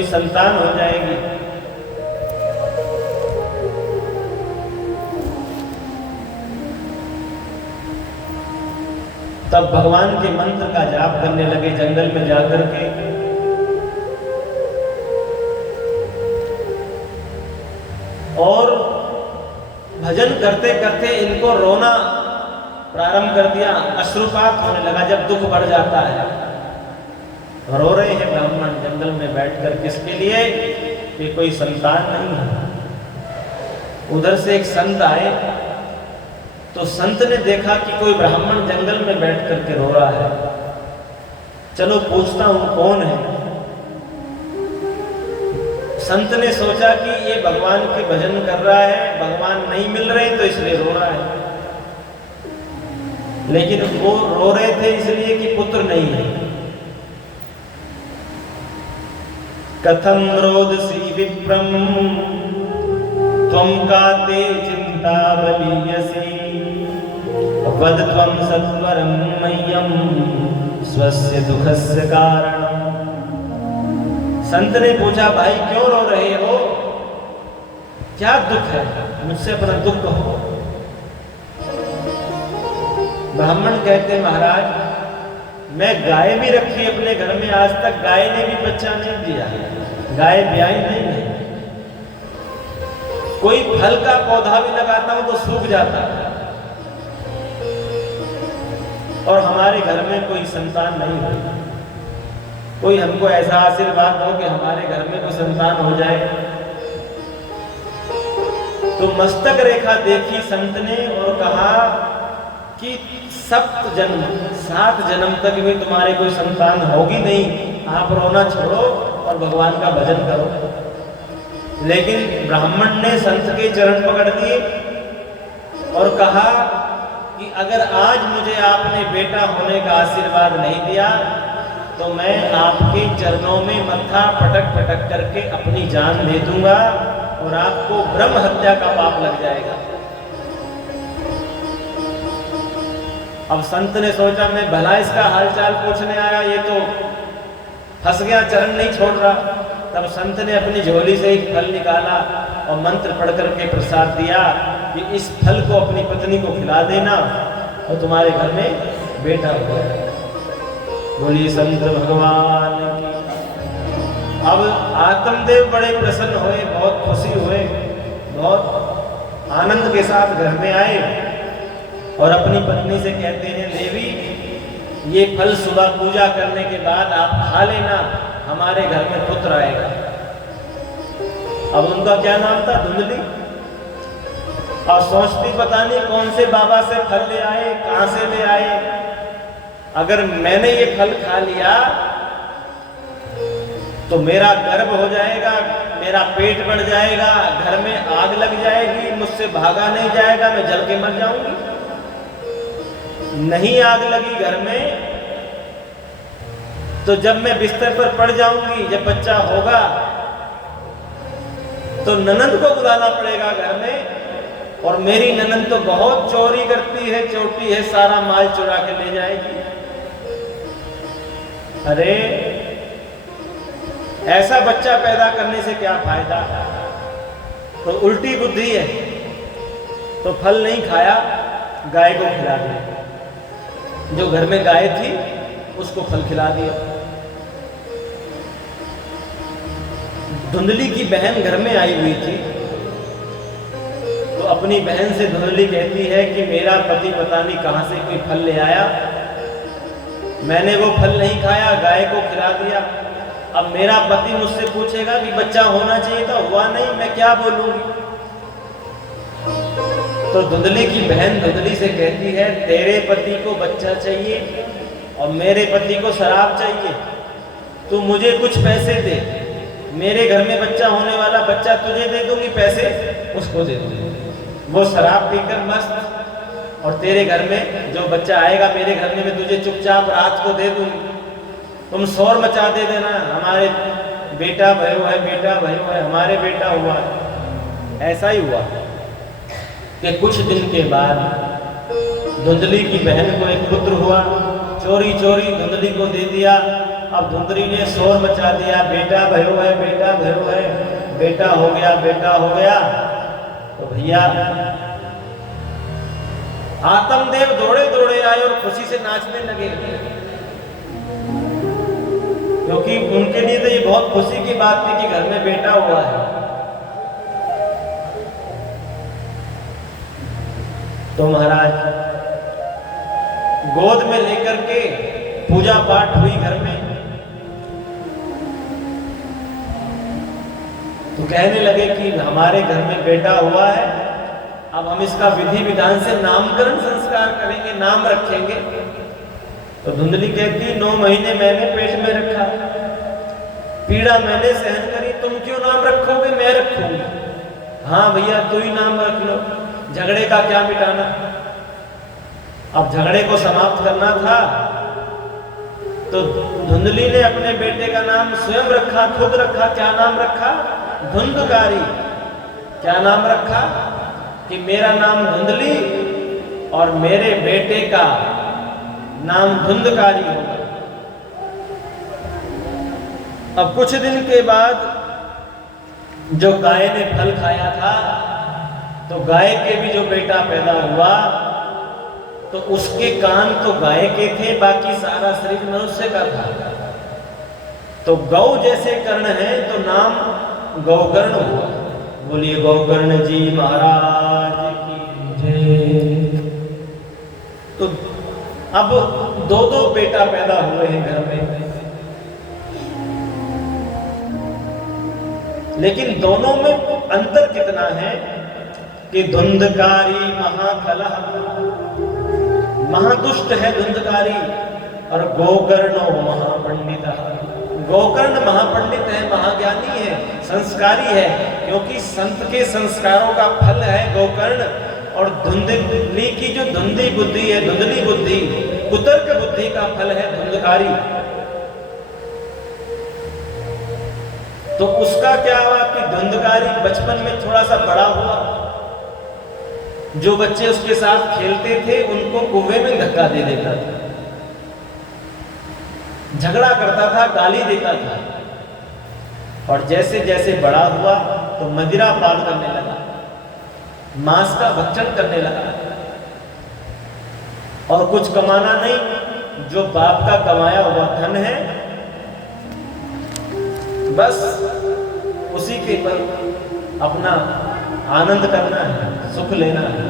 कोई संतान हो जाएगी। तब भगवान के मंत्र का जाप करने लगे जंगल में जाकर के। और भजन करते करते इनको रोना प्रारंभ कर दिया, अश्रुपात होने लगा। जब दुख बढ़ जाता है, रो रहे हैं ब्राह्मण जंगल में बैठकर, किसके लिए कि कोई संतान नहीं है। उधर से एक संत आए, तो संत ने देखा कि कोई ब्राह्मण जंगल में बैठ करके रो रहा है। चलो पूछता हूं कौन है। संत ने सोचा कि ये भगवान के भजन कर रहा है, भगवान नहीं मिल रहे तो इसलिए रो रहा है। लेकिन वो रो रहे थे इसलिए कि पुत्र नहीं है। कथम रोदसी विप्रम त्वं काते चिंता बलीयसी वद त्वं सत्वरं मह्यं स्वस्य दुखस्य कारणम्। संत ने पूछा, भाई क्यों रो रहे हो, क्या दुख है, मुझसे अपना दुख कहो। ब्राह्मण कहते, महाराज मैं गाय भी रखी अपने घर में, आज तक गाय ने भी बच्चा नहीं दिया, गाय ब्याई नहीं है। कोई फल का पौधा भी लगाता हूं तो सूख जाता है, और हमारे घर में कोई संतान नहीं हुई। कोई हमको ऐसा आशीर्वाद हो कि हमारे घर में कोई संतान हो जाए। तो मस्तक रेखा देखी संत ने और कहा कि 7 जन्म तक भी तुम्हारे कोई संतान होगी नहीं, आप रोना छोड़ो और भगवान का भजन करो। लेकिन ब्राह्मण ने संत के चरण पकड़ दिए और कहा कि अगर आज मुझे आपने बेटा होने का आशीर्वाद नहीं दिया तो मैं आपके चरणों में मत्था पटक पटक करके अपनी जान दे दूंगा और आपको ब्रह्म हत्या का पाप लग जाएगा। अब संत ने सोचा मैं भला इसका हालचाल पूछने आया, ये तो फंस गया, चरण नहीं छोड़ रहा। तब संत ने अपनी झोली से एक फल निकाला और मंत्र पढ़ करके प्रसाद दिया कि इस फल को अपनी पत्नी को खिला देना और तुम्हारे घर में बेटा हो। बोलिए संत भगवान की। अब आत्मदेव बड़े प्रसन्न हुए, बहुत खुशी हुए, बहुत आनंद के साथ घर में आए और अपनी पत्नी से कहते हैं, देवी ये फल सुबह पूजा करने के बाद आप खा लेना, हमारे घर में पुत्र आएगा। अब उनका क्या नाम था, धुंधली। और सोचती पता नहीं कौन से बाबा से फल ले आए, कहां से ले आए। अगर मैंने ये फल खा लिया तो मेरा गर्भ हो जाएगा, मेरा पेट बढ़ जाएगा, घर में आग लग जाएगी, मुझसे भागा नहीं जाएगा, मैं जल के मर जाऊंगी। नहीं आग लगी घर में तो जब मैं बिस्तर पर पड़ जाऊंगी, जब बच्चा होगा तो ननद को बुलाना पड़ेगा घर में, और मेरी ननद तो बहुत चोरी करती है, चोटी है, सारा माल चुरा के ले जाएगी। अरे ऐसा बच्चा पैदा करने से क्या फायदा। तो उल्टी बुद्धि है, तो फल नहीं खाया, गाय को खिला दिया। जो घर में गाय थी उसको फल खिला दिया। धुंधली की बहन घर में आई हुई थी, तो अपनी बहन से धुंधली कहती है कि मेरा पति पता नहीं कहां से कोई फल ले आया, मैंने वो फल नहीं खाया, गाय को खिला दिया। अब मेरा पति मुझसे पूछेगा कि बच्चा होना चाहिए था, हुआ नहीं, मैं क्या बोलूंगी। तो धुंधली की बहन धुंधली से कहती है, तेरे पति को बच्चा चाहिए और मेरे पति को शराब चाहिए, तू मुझे कुछ पैसे दे, मेरे घर में बच्चा होने वाला, बच्चा तुझे दे दूंगी, पैसे उसको दे दूंगी। वो शराब पीकर मस्त, और तेरे घर में जो बच्चा आएगा मेरे घर में, मैं तुझे चुपचाप रात को दे दूंगी, तुम शोर मचा दे देना, हमारे बेटा भयो है, बेटा भयो है, हमारे बेटा हुआ है। ऐसा ही हुआ कि कुछ दिन के बाद धुंधली की बहन को एक पुत्र हुआ, चोरी चोरी धुंधली को दे दिया, अब धुंधली ने शोर मचा दिया, बेटा भयो है, बेटा भयो है, बेटा हो गया, बेटा हो गया। तो भैया आत्मदेव दौड़े दौड़े आए और खुशी से नाचने लगे, क्योंकि उनके लिए तो ये बहुत खुशी की बात थी कि घर में बेटा हुआ है। तो महाराज गोद में लेकर के पूजा पाठ हुई घर में। तो कहने लगे कि हमारे घर में बेटा हुआ है, अब हम इसका विधि विधान से नामकरण संस्कार करेंगे, नाम रखेंगे। तो धुंधली कहती 9 महीने मैंने पेट में रखा, पीड़ा मैंने सहन करी, तुम क्यों नाम रखोगे? मैं रखूंगी। हाँ भैया तू ही नाम रख लो, झगड़े का क्या मिटाना। अब झगड़े को समाप्त करना था तो धुंधली ने अपने बेटे का नाम स्वयं रखा, खुद रखा। क्या नाम रखा? धुंधकारी। क्या नाम रखा? कि मेरा नाम धुंधली और मेरे बेटे का नाम धुंधकारी होगा। अब कुछ दिन के बाद जो गाय ने फल खाया था, तो गाय के भी जो बेटा पैदा हुआ तो उसके कान तो गाय के थे, बाकी सारा शरीर मनुष्य का था। तो गौ जैसे कर्ण है तो नाम गौकर्ण हुआ। बोलिए गौकर्ण जी महाराज की जय। तो अब 2 बेटा पैदा हुए हैं घर में, लेकिन दोनों में अंतर कितना है कि धुंधकारी महाकलह, महादुष्ट है धुंधकारी, और गोकर्ण महापंडित। गोकर्ण महापंडित है, महाज्ञानी है, संस्कारी है, क्योंकि संत के संस्कारों का फल है गोकर्ण। और धुंधली की जो धुंधली बुद्धि है, धुंधली बुद्धि, कुतर्क बुद्धि का फल है धुंधकारी। तो उसका क्या हुआ कि धुंधकारी बचपन में थोड़ा सा बड़ा हुआ, जो बच्चे उसके साथ खेलते थे उनको कुएं में धक्का दे देता था, झगड़ा करता था, गाली देता था। और जैसे जैसे बड़ा हुआ तो मदिरा पान करने लगा, मांस का भक्षण करने लगा, और कुछ कमाना नहीं, जो बाप का कमाया हुआ धन है बस उसी के पर अपना आनंद करना है, सुख लेना है।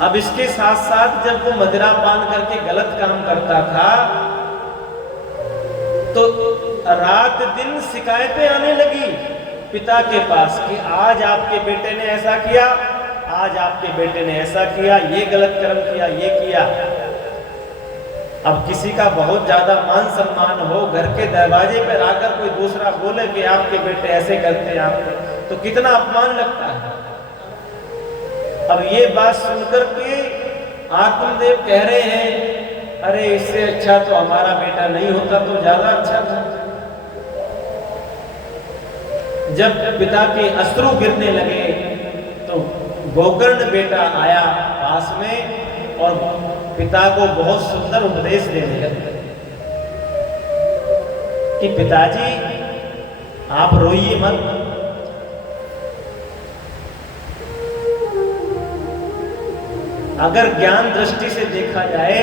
अब इसके साथ साथ जब वो मदिरा पान करके गलत काम करता था तो रात दिन शिकायतें आने लगी पिता के पास कि आज आपके बेटे ने ऐसा किया, आज आपके बेटे ने ऐसा किया, ये गलत कर्म किया, ये किया। अब किसी का बहुत ज्यादा मान सम्मान हो, घर के दरवाजे पर आकर कोई दूसरा बोले कि आपके बेटे ऐसे करते हैं आपके, तो कितना अपमान लगता है। अब ये बात सुनकर के आत्मदेव कह रहे हैं अरे इससे अच्छा तो हमारा बेटा नहीं होता तो ज्यादा अच्छा था। जब पिता के अश्रु गिरने लगे तो गोकर्ण बेटा आया पास में और पिता को बहुत सुंदर उपदेश देने लगा कि पिताजी आप रोइए मत, अगर ज्ञान दृष्टि से देखा जाए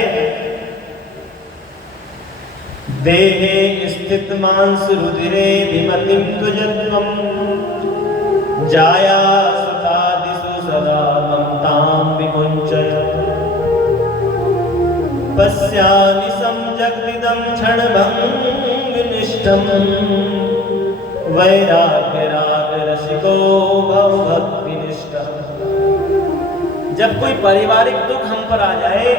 देहे स्थित मांस रुधिरे विमतिम तुजत्वम जाया सुतादिषु सदा ममतां विमुञ्चय पश्यामि समजगदिदं क्षणभङ्गनिष्ठं वैराग्यरागरसिको भव भक्तिनिष्ठः। जब कोई पारिवारिक दुख हम पर आ जाए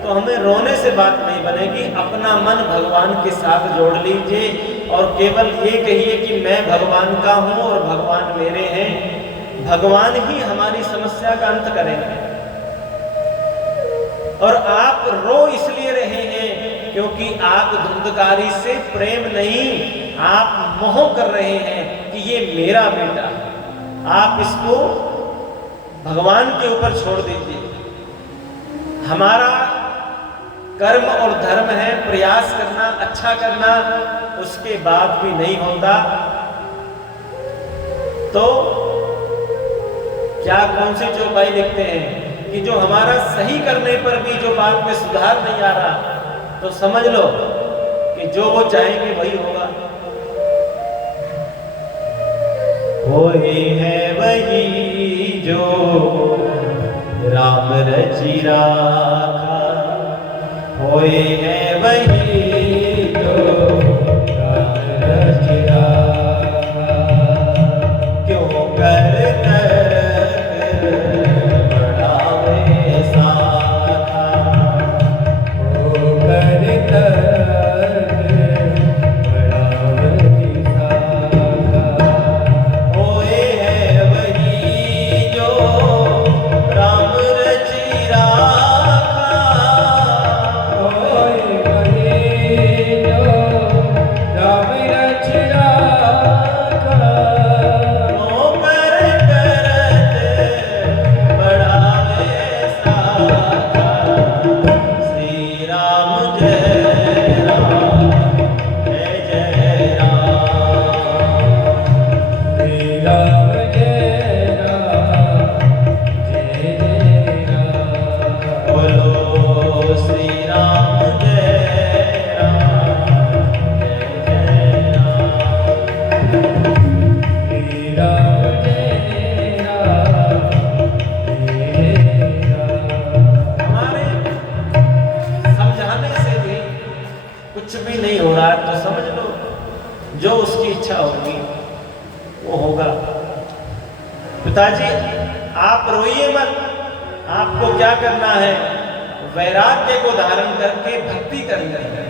तो हमें रोने से बात नहीं बनेगी, अपना मन भगवान के साथ जोड़ लीजिए और केवल ये कहिए कि मैं भगवान का हूँ और भगवान मेरे हैं। भगवान ही हमारी समस्या का अंत करेंगे। और आप रो इसलिए रहे हैं क्योंकि आप धुंधकारी से प्रेम नहीं, आप मोह कर रहे हैं कि ये मेरा बेटा, आप इसको भगवान के ऊपर छोड़ दीजिए। हमारा कर्म और धर्म है, प्रयास करना, अच्छा करना, उसके बाद भी नहीं होता तो क्या कौन सी चौपाई लिखते हैं कि जो हमारा सही करने पर भी जो बात में सुधार नहीं आ रहा, तो समझ लो कि जो वो चाहेंगे वही होगा। वही है वही जो राम रचि राखा, वही है वही जो राम रचि राखा, क्यों कर बढ़ावे साखा, क्यों कर पिताजी आप रोइए मत, आपको क्या करना है, वैराग्य को धारण करके भक्ति करनी है।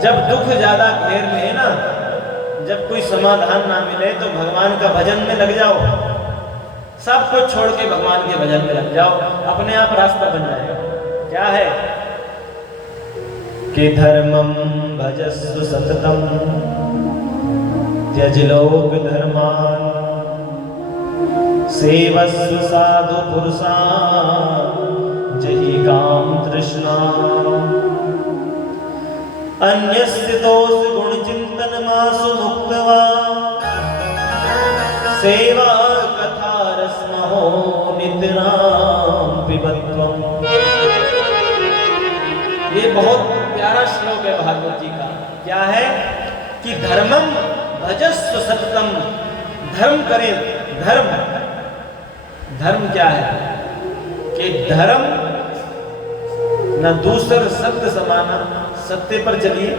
जब दुख ज्यादा घेर ले ना, जब कोई समाधान ना मिले तो भगवान का भजन में लग जाओ, सब कुछ छोड़ के भगवान के भजन में लग जाओ, अपने आप रास्ता बन जाएगा। क्या है कि धर्मम भजस्व सततम त्यज लोक धर्मान सेवस्व साधु पुरुषा जहि काम तृष्णा अन्यस्य दोष गुण चिंतन मासु मुक्तवा सेवा कथा रस्महो नितराम पिबत्वम। ये बहुत प्यारा श्लोक है भागवत जी का। क्या है कि धर्मम भजस्व सततम, धर्म करें, धर्म धर्म क्या है कि धर्म न दूसर सत्य समाना, सत्य पर चलिए।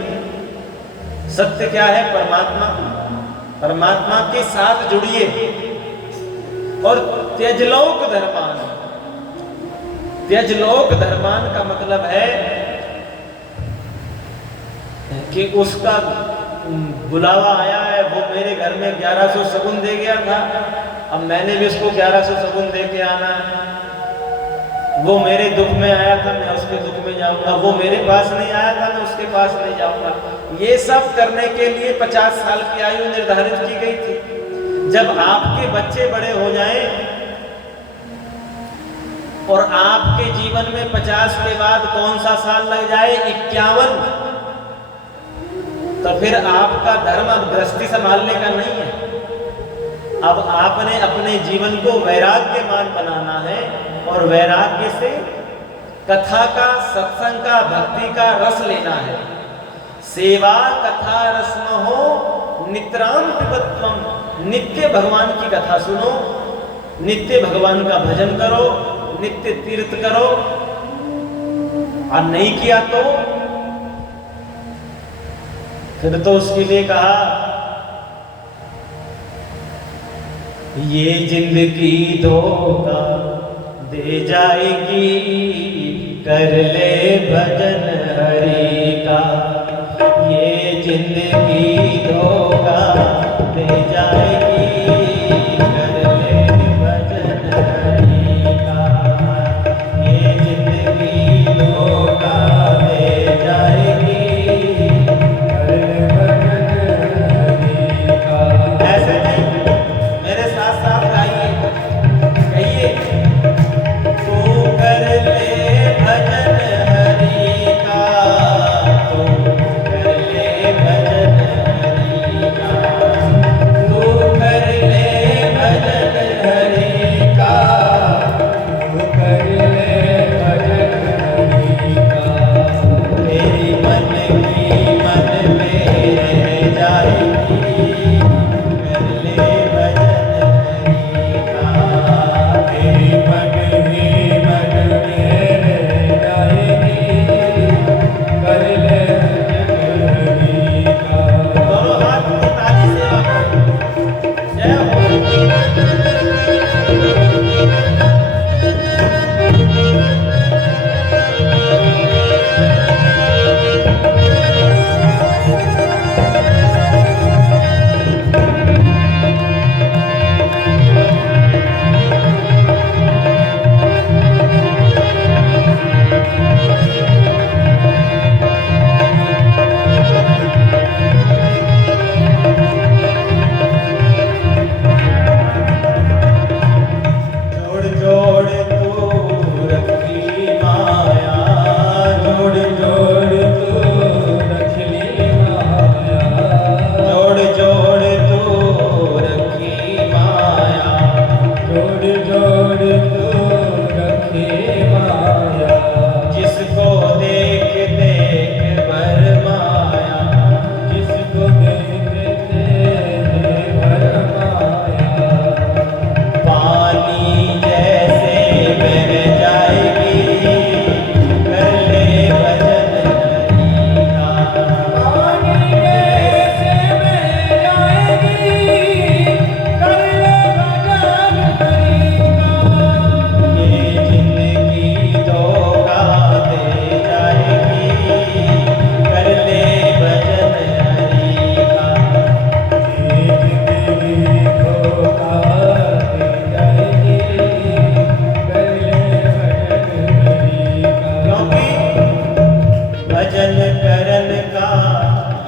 सत्य क्या है? परमात्मा, परमात्मा के साथ जुड़िए। और त्यजलोक धर्मान, त्यजलोक धर्मान का मतलब है कि उसका बुलावा आया है, वो मेरे घर में 1100 शगुन दे गया था, अब मैंने भी उसको 1100 शगुन दे के आना है। वो मेरे दुख में आया था, मैं उसके दुख में जाऊंगा। वो मेरे पास नहीं आया था, मैं उसके पास नहीं जाऊंगा। ये सब करने के लिए 50 साल की आयु निर्धारित की गई थी। जब आपके बच्चे बड़े हो जाएं और आपके जीवन में 50 के बाद कौन सा साल लग जाए, 51, तो फिर आपका धर्म अब गृहस्थी संभालने का नहीं है। अब आपने अपने जीवन को वैराग्यमान बनाना है और वैराग्य से कथा का, सत्संग का, भक्ति का रस लेना है। सेवा कथा रस्म हो नितराम पिबत्वम, नित्य भगवान की कथा सुनो, नित्य भगवान का भजन करो, नित्य तीर्थ करो। और नहीं किया तो फिर तो उसके लिए कहा ये जिंदगी धोखा दे जाएगी, कर ले भजन हरि का। ये जिंदगी धोखा दे जाएगी, कर ले भजन हरि का। ये जिंदगी धोखा दे जाएगी, ऐसे नहीं, मेरे साथ साथ गाइए, कहिए तू कर ले भजन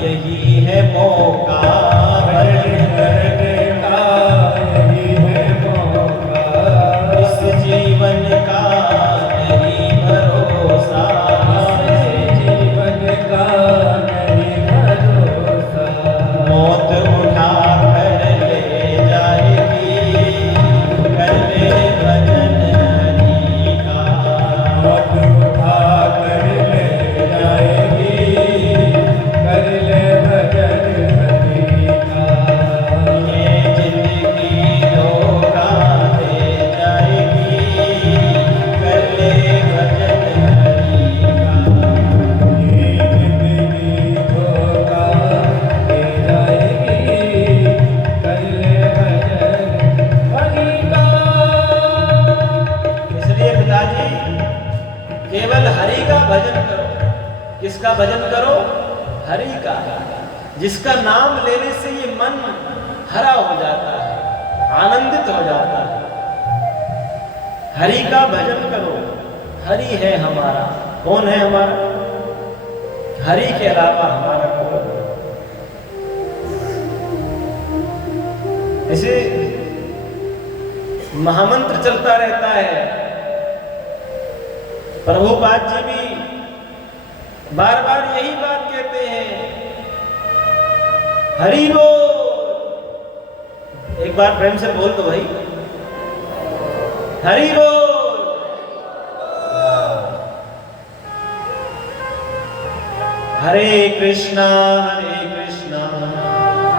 यही है मौका भजन करने का, यही है मौका इस जीवन का नहीं भरोसा, इस जीवन का नहीं भरोसा। मौत उठा कर ले जाएगी, कर ले भजन हरि का। मौत उठा कर ले जाएगी, कर ले भजन हरि का। ये जिंदगी धोखा दे जाएगी, कर ले भजन हरि का। ये जिंदगी धोखा दे जाएगी, कर ले भजन हरि का। इसलिए पिताजी केवल हरि का भजन करो। किसका भजन करो? हरि का, जिसका नाम लेने से ये मन हरा हो जाता है, आनंदित हो जाता है। हरि का भजन करो। हरि है हमारा। कौन है हमारा? हरि के अलावा हमारा कौन? ऐसे महामंत्र चलता रहता है। प्रभुपाद जी भी बार बार यही बात कहते हैं, हरि बोल। एक बार प्रेम से बोल दो भाई, हरि बोल। हरे कृष्णा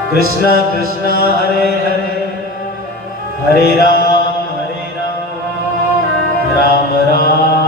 कृष्णा कृष्णा हरे हरे, हरे राम राम राम